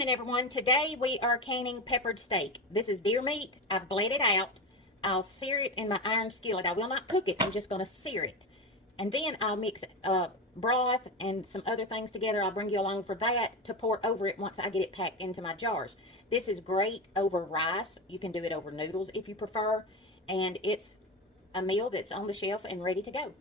evening, everyone. Today we are canning peppered steak. This is deer meat. I've bled it out. I'll sear it in my iron skillet. I will not cook it. I'm just going to sear it. And then I'll mix broth and some other things together. I'll bring you along for that to pour over it once I get it packed into my jars. This is great over rice. You can do it over noodles if you prefer. And it's a meal that's on the shelf and ready to go.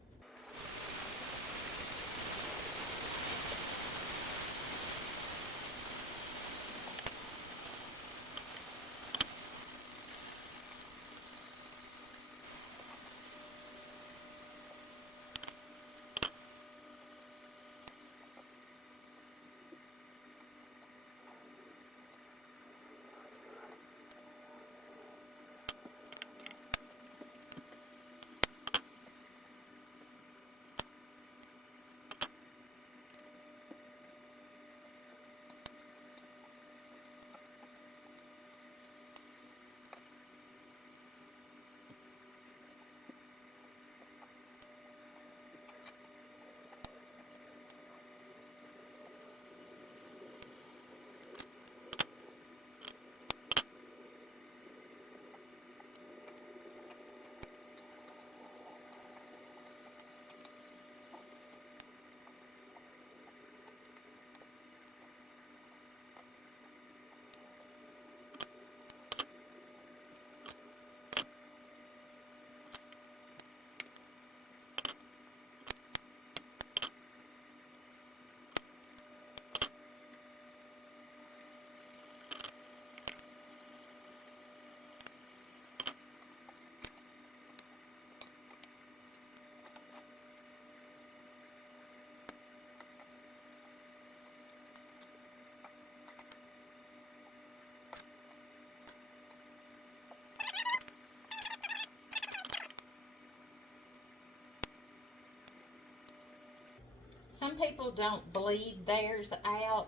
Some people don't bleed theirs out.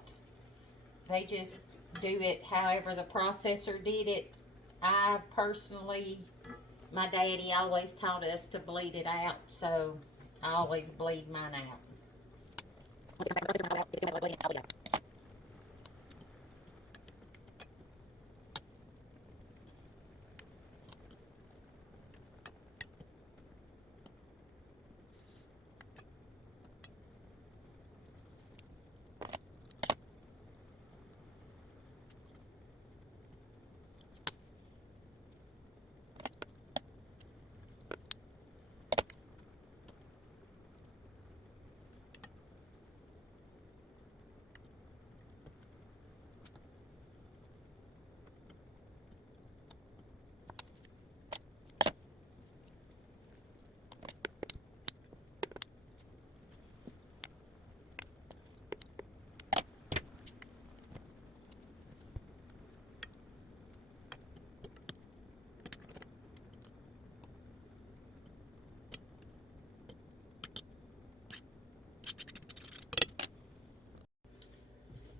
They just do it however the processor did it. I personally, my daddy always taught us to bleed it out, so I always bleed mine out.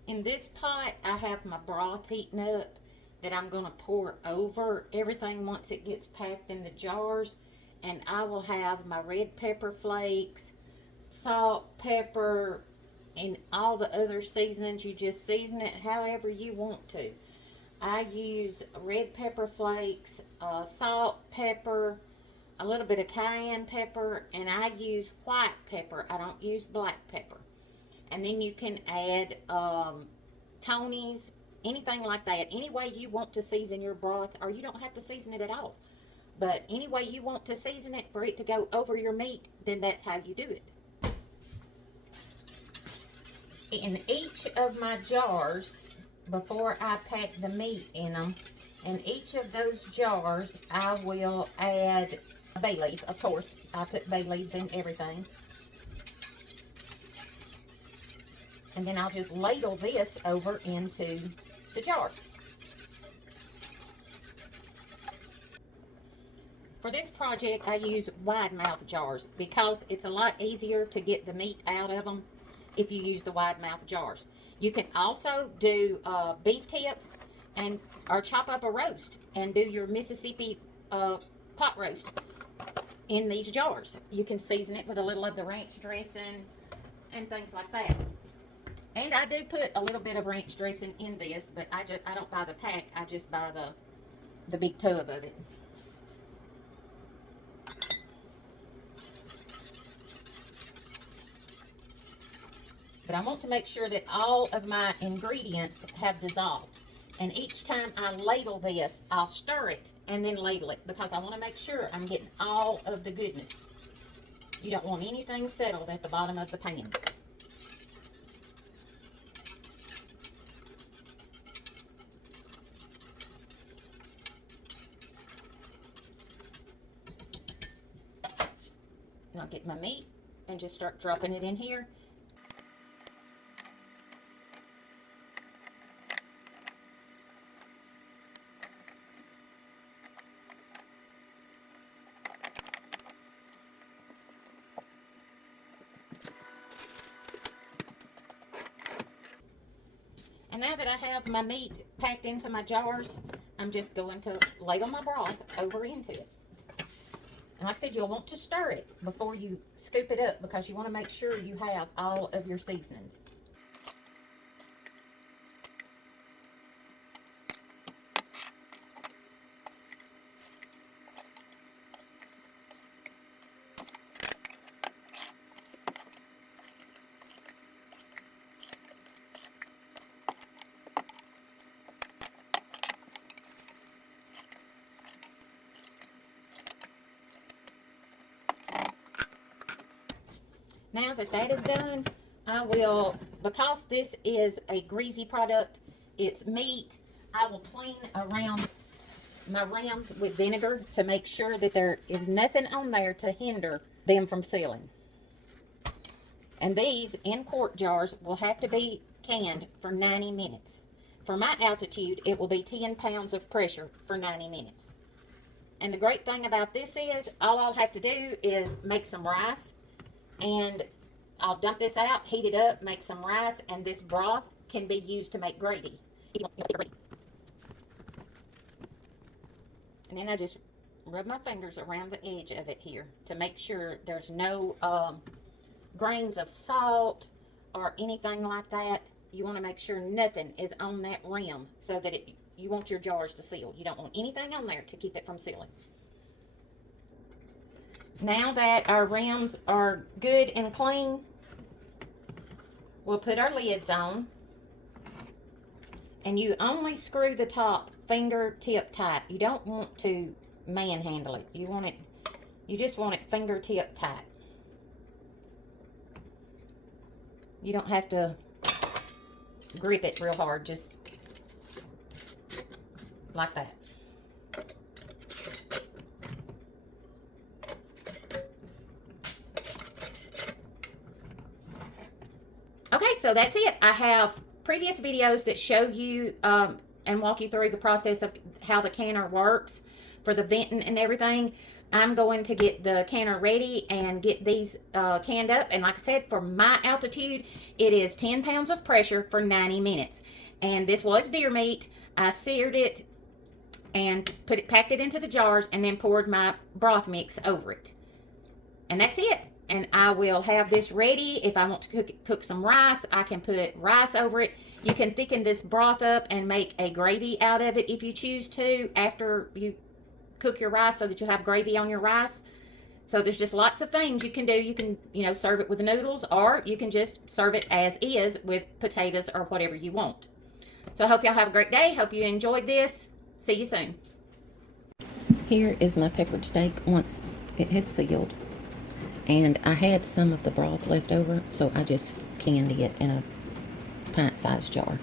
In this pot, I have my broth heating up that I'm going to pour over everything once it gets packed in the jars. And I will have my red pepper flakes, salt, pepper, and all the other seasonings. You just season it however you want to. I use red pepper flakes, salt, pepper, a little bit of cayenne pepper, and I use white pepper. I don't use black pepper. And then you can add Tony's, anything like that. Any way you want to season your broth, or you don't have to season it at all. But any way you want to season it for it to go over your meat, then that's how you do it. In each of my jars, before I pack the meat in them, in each of those jars, I will add a bay leaf. Of course, I put bay leaves in everything. And then I'll just ladle this over into the jar. For this project, I use wide mouth jars because it's a lot easier to get the meat out of them if you use the wide mouth jars. You can also do beef tips or chop up a roast and do your Mississippi pot roast in these jars. You can season it with a little of the ranch dressing and things like that. And I do put a little bit of ranch dressing in this, but I don't buy the pack. I just buy the big tub of it. But I want to make sure that all of my ingredients have dissolved. And each time I ladle this, I'll stir it and then ladle it, because I want to make sure I'm getting all of the goodness. You don't want anything settled at the bottom of the pan. And I'll get my meat and just start dropping it in here. And now that I have my meat packed into my jars, I'm just going to ladle my broth over into it. And like I said, you'll want to stir it before you scoop it up, because you want to make sure you have all of your seasonings. Now that that is done, I will, because this is a greasy product, it's meat, I will clean around my rims with vinegar to make sure that there is nothing on there to hinder them from sealing. And these in quart jars will have to be canned for 90 minutes. For my altitude, it will be 10 pounds of pressure for 90 minutes. And the great thing about this is, all I'll have to do is make some rice, and I'll dump this out, heat it up, make some rice, and this broth can be used to make gravy. And then I just rub my fingers around the edge of it here to make sure there's no grains of salt or anything like that. You want to make sure nothing is on that rim, so that you want your jars to seal. You don't want anything on there to keep it from sealing. Now that our rims are good and clean, we'll put our lids on. And you only screw the top fingertip tight. You don't want to manhandle it. You just want it fingertip tight. You don't have to grip it real hard, just like that. Okay, so that's it. I have previous videos that show you and walk you through the process of how the canner works for the venting and everything. I'm going to get the canner ready and get these canned up. And like I said, for my altitude, it is 10 pounds of pressure for 90 minutes. And this was deer meat. I seared it and packed it into the jars, and then poured my broth mix over it. And that's it. And I will have this ready. If I want to cook some rice, I can put rice over it. You can thicken this broth up and make a gravy out of it if you choose to, after you cook your rice, so that you have gravy on your rice. So there's just lots of things you can do. You can, serve it with noodles, or you can just serve it as is with potatoes or whatever you want. So I hope y'all have a great day. Hope you enjoyed this. See you soon. Here is my peppered steak once it has sealed. And I had some of the broth left over, so I just canned it in a pint-sized jar.